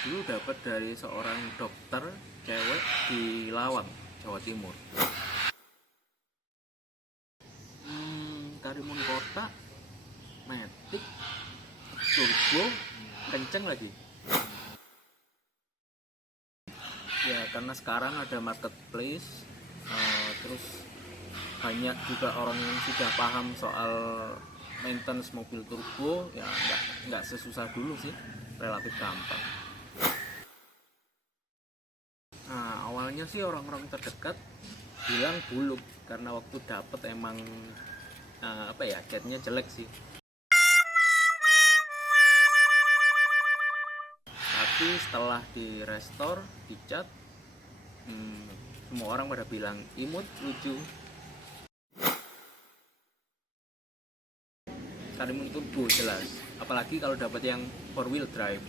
Dulu dapat dari seorang dokter cewek di Lawang, Jawa Timur. Karimun kota, matic, turbo, kenceng lagi. Ya karena sekarang ada marketplace, terus banyak juga orang yang sudah paham soal maintenance mobil turbo, ya nggak sesusah dulu sih, relatif gampang. Nah, awalnya sih orang-orang terdekat bilang Buluk karena waktu dapet emang catnya jelek sih. Tapi setelah direstore, dicat, semua orang pada bilang imut, lucu. Karimun turbo jelas, apalagi kalau dapat yang 4 wheel drive.